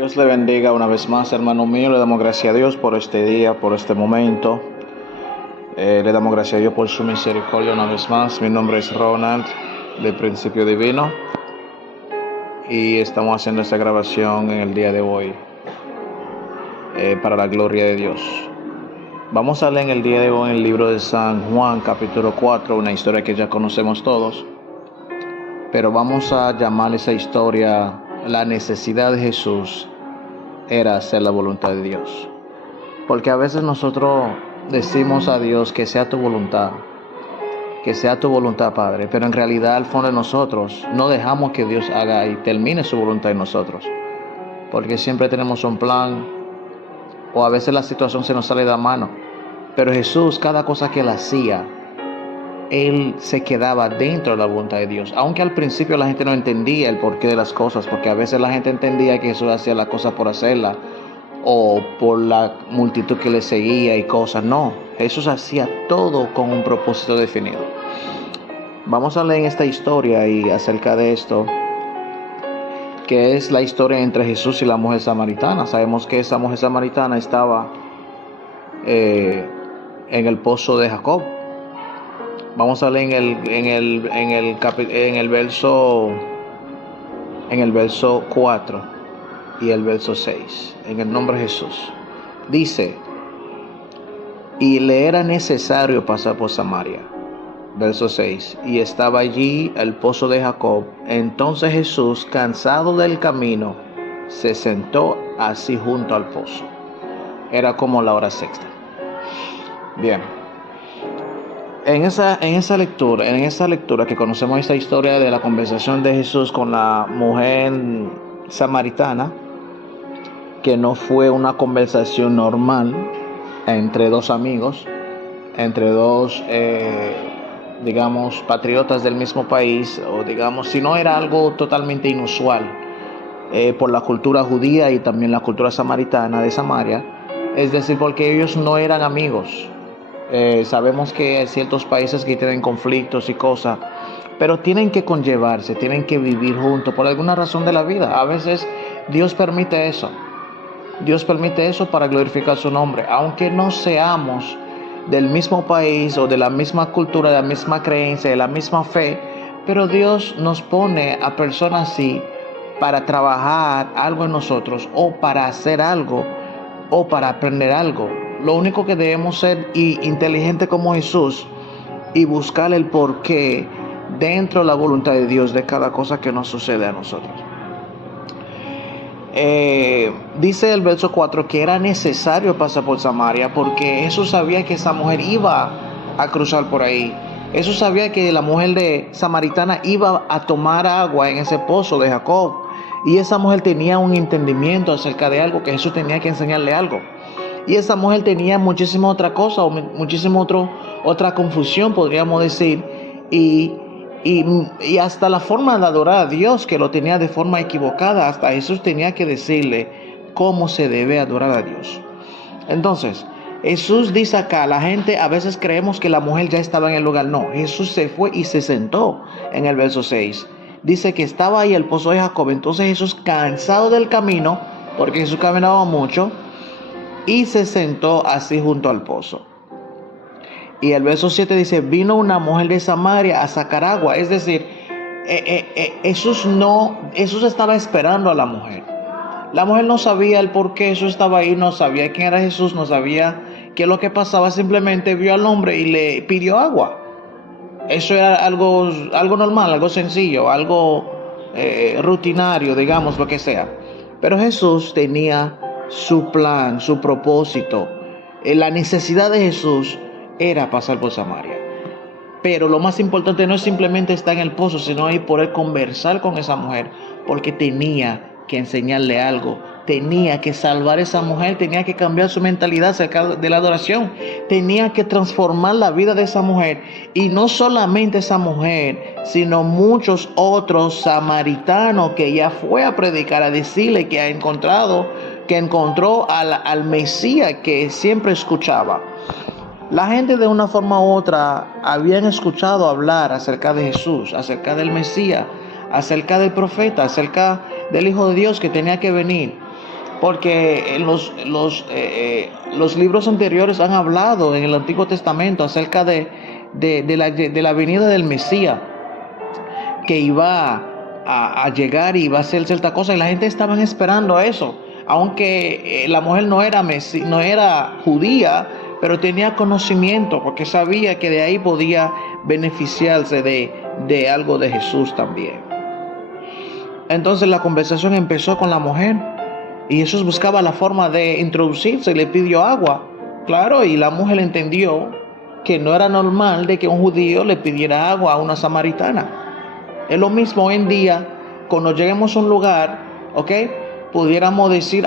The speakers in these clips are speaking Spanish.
Dios le bendiga una vez más, hermano mío. Le damos gracias a Dios por este día, por este momento. Le damos gracias a Dios por su misericordia una vez más. Mi nombre es Ronald, de Principio Divino. Y estamos haciendo esta grabación en el día de hoy, para la gloria de Dios. Vamos a leer en el día de hoy en el libro de San Juan, capítulo 4, una historia que ya conocemos todos. Pero vamos a llamar esa historia la necesidad de Jesús era hacer la voluntad de Dios. Porque a veces nosotros decimos a Dios que sea tu voluntad, Padre, pero en realidad al fondo de nosotros no dejamos que Dios haga y termine su voluntad en nosotros, porque siempre tenemos un plan, o a veces la situación se nos sale de la mano. Pero Jesús, cada cosa que él hacía, él se quedaba dentro de la voluntad de Dios, aunque al principio la gente no entendía el porqué de las cosas, porque a veces la gente entendía que Jesús hacía las cosas por hacerla o por la multitud que le seguía y cosas. No, Jesús hacía todo con un propósito definido. Vamos a leer esta historia y acerca de esto, que es la historia entre Jesús y la mujer samaritana. Sabemos que esa mujer samaritana estaba en el pozo de Jacob. Vamos a leer en el verso 4 y el verso 6, en el nombre de Jesús. Dice: y le era necesario pasar por Samaria. Verso 6: y estaba allí el pozo de Jacob. Entonces Jesús, cansado del camino, se sentó así junto al pozo. Era como la hora sexta. Bien. En esa lectura que conocemos esta historia de la conversación de Jesús con la mujer samaritana, que no fue una conversación normal entre dos amigos, entre dos, patriotas del mismo país, o sino era algo totalmente inusual por la cultura judía y también la cultura samaritana de Samaria, es decir, porque ellos no eran amigos. Sabemos que hay ciertos países que tienen conflictos y cosas, pero tienen que conllevarse, tienen que vivir juntos por alguna razón de la vida. A veces Dios permite eso. Dios permite eso para glorificar su nombre, aunque no seamos del mismo país o de la misma cultura, de la misma creencia, de la misma fe. Pero Dios nos pone a personas así para trabajar algo en nosotros, o para hacer algo, o para aprender algo. Lo único que debemos ser inteligentes como Jesús y buscar el porqué dentro de la voluntad de Dios de cada cosa que nos sucede a nosotros. Dice el verso 4 que era necesario pasar por Samaria, porque Jesús sabía que esa mujer iba a cruzar por ahí. Jesús sabía que la mujer de samaritana iba a tomar agua en ese pozo de Jacob, y esa mujer tenía un entendimiento acerca de algo, que Jesús tenía que enseñarle algo. Y esa mujer tenía muchísima otra cosa, o muchísima otra confusión, podríamos decir, y hasta la forma de adorar a Dios, que lo tenía de forma equivocada. Hasta Jesús tenía que decirle cómo se debe adorar a Dios. Entonces, Jesús dice acá, la gente a veces creemos que la mujer ya estaba en el lugar. No, Jesús se fue y se sentó en el verso 6. Dice que estaba ahí el pozo de Jacob. Entonces Jesús, cansado del camino, porque Jesús caminaba mucho, y se sentó así junto al pozo. Y el verso 7 dice: vino una mujer de Samaria a sacar agua. Es decir, Jesús estaba esperando a la mujer. La mujer no sabía el por qué Jesús estaba ahí, no sabía quién era Jesús, no sabía qué es lo que pasaba. Simplemente vio al hombre y le pidió agua. Eso era algo normal, algo sencillo, algo rutinario, digamos, lo que sea. Pero Jesús tenía su plan, su propósito. La necesidad de Jesús era pasar por Samaria. Pero lo más importante no es simplemente estar en el pozo, sino ir poder conversar con esa mujer, porque tenía que enseñarle algo, tenía que salvar a esa mujer, tenía que cambiar su mentalidad acerca de la adoración, tenía que transformar la vida de esa mujer. Y no solamente esa mujer, sino muchos otros samaritanos que ella fue a predicar, a decirle que encontró al Mesías que siempre escuchaba. La gente, de una forma u otra, habían escuchado hablar acerca de Jesús, acerca del Mesías, acerca del profeta, acerca del Hijo de Dios que tenía que venir. porque los libros anteriores han hablado en el Antiguo Testamento acerca de la venida del Mesías, que iba a llegar y iba a hacer cierta cosa, y la gente estaban esperando eso, aunque la mujer no era judía, pero tenía conocimiento, porque sabía que de ahí podía beneficiarse de algo de Jesús también. Entonces la conversación empezó con la mujer, y Jesús buscaba la forma de introducirse y le pidió agua. Claro, y la mujer entendió que no era normal de que un judío le pidiera agua a una samaritana. Es lo mismo hoy en día, cuando lleguemos a un lugar, ¿ok? Pudiéramos decir,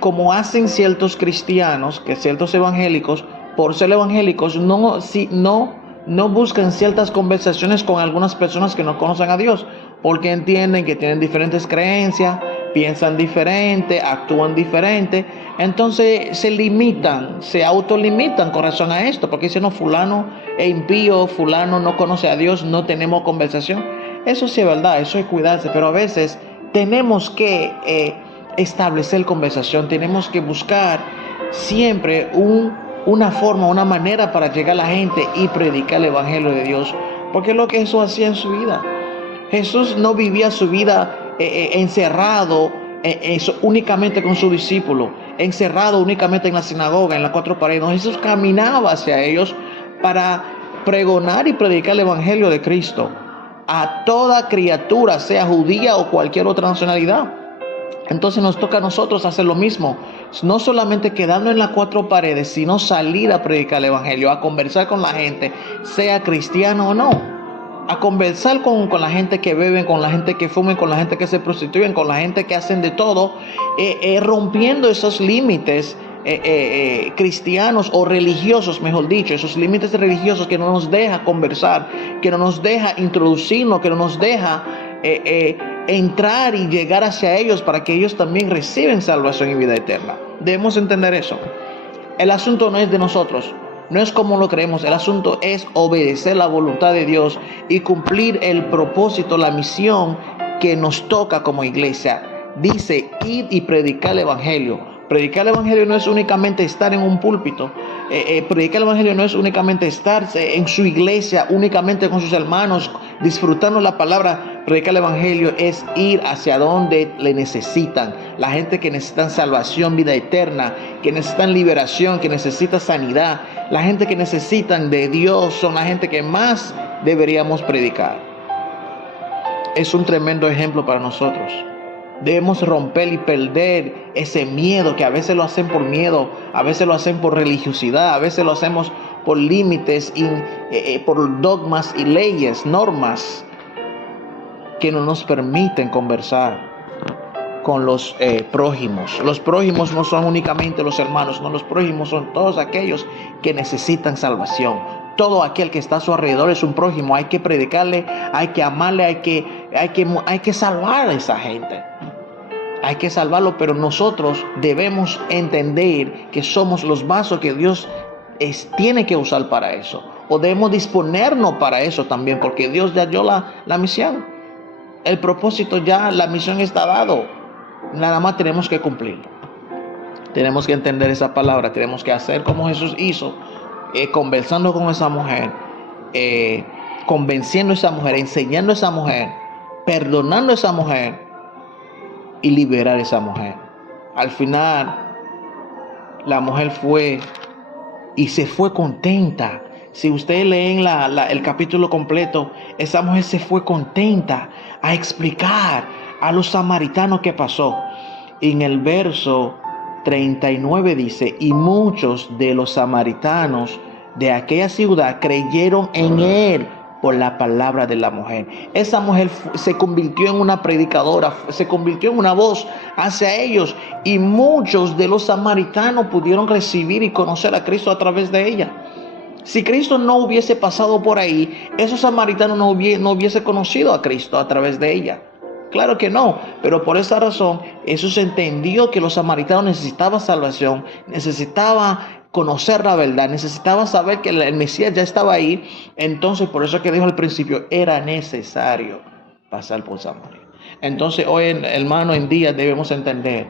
como hacen ciertos cristianos, que ciertos evangélicos, por ser evangélicos, no buscan ciertas conversaciones con algunas personas que no conocen a Dios, porque entienden que tienen diferentes creencias, piensan diferente, actúan diferente. Entonces se autolimitan con razón a esto, porque dicen, no, fulano es impío, fulano no conoce a Dios, no tenemos conversación. Eso sí es verdad, eso es cuidarse, pero a veces tenemos que establecer conversación, tenemos que buscar siempre una forma, una manera para llegar a la gente y predicar el Evangelio de Dios, porque es lo que Jesús hacía en su vida. Jesús no vivía su vida encerrado únicamente con sus discípulos, encerrado únicamente en la sinagoga, en las cuatro paredes. No, Jesús caminaba hacia ellos para pregonar y predicar el Evangelio de Cristo a toda criatura, sea judía o cualquier otra nacionalidad. Entonces nos toca a nosotros hacer lo mismo, no solamente quedarnos en las cuatro paredes, sino salir a predicar el Evangelio, a conversar con la gente, sea cristiano o no, a conversar con la gente que beben, con la gente que fumen, con la gente que se prostituyen, con la gente que hacen de todo, rompiendo esos límites cristianos o religiosos, mejor dicho, esos límites religiosos que no nos deja conversar, que no nos deja introducirnos, que no nos deja entrar y llegar hacia ellos para que ellos también reciben salvación y vida eterna. Debemos entender eso. El asunto no es de nosotros, no es como lo creemos, el asunto es obedecer la voluntad de Dios y cumplir el propósito, la misión que nos toca como iglesia. Dice, id y predicar el Evangelio. Predicar el Evangelio no es únicamente estar en un púlpito. Predicar el Evangelio no es únicamente estar en su iglesia, únicamente con sus hermanos, disfrutando la palabra. Predicar el Evangelio es ir hacia donde le necesitan. La gente que necesita salvación, vida eterna, que necesitan liberación, que necesita sanidad. La gente que necesitan de Dios son la gente que más deberíamos predicar. Es un tremendo ejemplo para nosotros. Debemos romper y perder ese miedo, que a veces lo hacen por miedo, a veces lo hacen por religiosidad, a veces lo hacemos por límites, por dogmas y leyes, normas que no nos permiten conversar con los prójimos. Los prójimos no son únicamente los hermanos, no, los prójimos son todos aquellos que necesitan salvación. Todo aquel que está a su alrededor es un prójimo. Hay que predicarle, hay que amarle, hay que salvar a esa gente. Hay que salvarlo, pero nosotros debemos entender que somos los vasos que Dios tiene que usar para eso. O debemos disponernos para eso también, porque Dios ya dio la misión. El propósito ya, la misión está dado. Nada más tenemos que cumplirlo. Tenemos que entender esa palabra, tenemos que hacer como Jesús hizo. Conversando con esa mujer, convenciendo a esa mujer, enseñando a esa mujer, perdonando a esa mujer y liberar a esa mujer. Al final, la mujer fue y se fue contenta. Si ustedes leen el capítulo completo, esa mujer se fue contenta a explicar a los samaritanos qué pasó. En el verso 39 dice, y muchos de los samaritanos de aquella ciudad creyeron en él por la palabra de la mujer. Esa mujer se convirtió en una predicadora, se convirtió en una voz hacia ellos, y muchos de los samaritanos pudieron recibir y conocer a Cristo a través de ella. Si Cristo no hubiese pasado por ahí, esos samaritanos no hubiesen conocido a Cristo a través de ella. Claro que no, pero por esa razón Jesús entendió que los samaritanos necesitaban salvación, necesitaban conocer la verdad, necesitaban saber que el Mesías ya estaba ahí. Entonces, por eso que dijo al principio, era necesario pasar por Samaria. Entonces, hoy, hermano, en día debemos entender